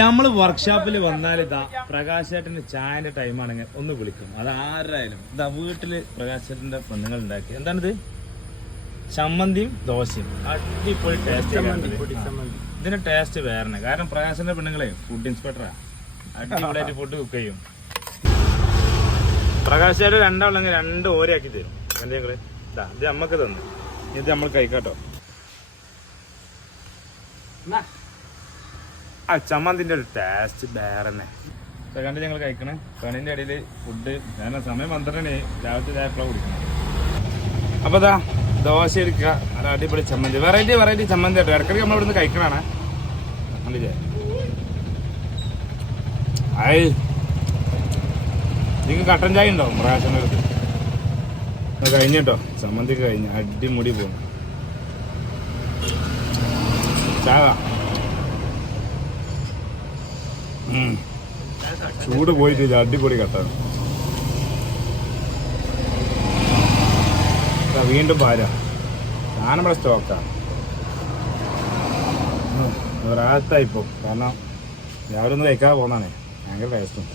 നമ്മൾ വർക്ക്ഷോപ്പിൽ വന്നാൽ ഇതാ പ്രകാശേട്ടന് ചായന്റെ ടൈമാണെങ്കിൽ ഒന്ന് വിളിക്കും. അത് ആരായാലും ഇതാ വീട്ടില് പ്രകാശേട്ടന്റെ പെണ്ണുങ്ങൾ ഉണ്ടാക്കി. എന്താണിത്? ചമ്മന്തിയും ദോശയും. അടിപൊളി ടേസ്റ്റ്. ഇതിന്റെ ടേസ്റ്റ് വേറെ. കാരണം പ്രകാശന്റെ പെണ്ണുങ്ങളെ ഫുഡ് ഇൻസ്പെക്ടറാ. അടിപൊളിയായിട്ട് ഫുഡ് കുക്ക് ചെയ്യും. പ്രകാശേട്ടൻ രണ്ടാളെങ്കിൽ 2 ഓരയാക്കി തരും. എന്തെങ്കില് ഇതാ ഇത് നമ്മക്ക് തന്നു. ഇത് നമ്മൾ കഴിക്കാട്ടോ. ആ ചമ്മന്തിന്റെ ഒരു ടേസ്റ്റ് വേറെ തന്നെ. കണ്ട് ഞങ്ങൾ കഴിക്കണേ. കണിന്റെ ഇടയിൽ ഫുഡ്. കാരണം സമയം 12 രാവിലത്തെ ചായപ്പള കുടിക്കണം. അപ്പൊ ഇതാ ദോശ എടുക്കുക. നല്ല അടിപൊളി ചമ്മന്തി. വെറൈറ്റി ചമ്മന്തി ആട്ടോ. ഇടയ്ക്കിടയ്ക്ക് നമ്മൾ ഇവിടുന്ന് കഴിക്കണാണ്. കണ്ടില്ലേ? നിങ്ങൾക്ക് കട്ടൻ ചായ ഉണ്ടോ പ്രകാശൻ്റെ അടുത്ത്? കഴിഞ്ഞിട്ടോ ചമ്മന്തി കഴിഞ്ഞ് അടിമുടി പോകും. ചായ ചൂട് പോയിട്ട് അടിപൊളി കട്ടാണ്. വീണ്ടും പാര ഞാനിവിടെ സ്റ്റോക്കാണ്. ഒരാഴ്ചയായിപ്പോ. കാരണം രാവിലെ ഒന്ന് കഴിക്കാതെ പോകുന്നതാണേ. ഭയങ്കര ടേസ്റ്റും.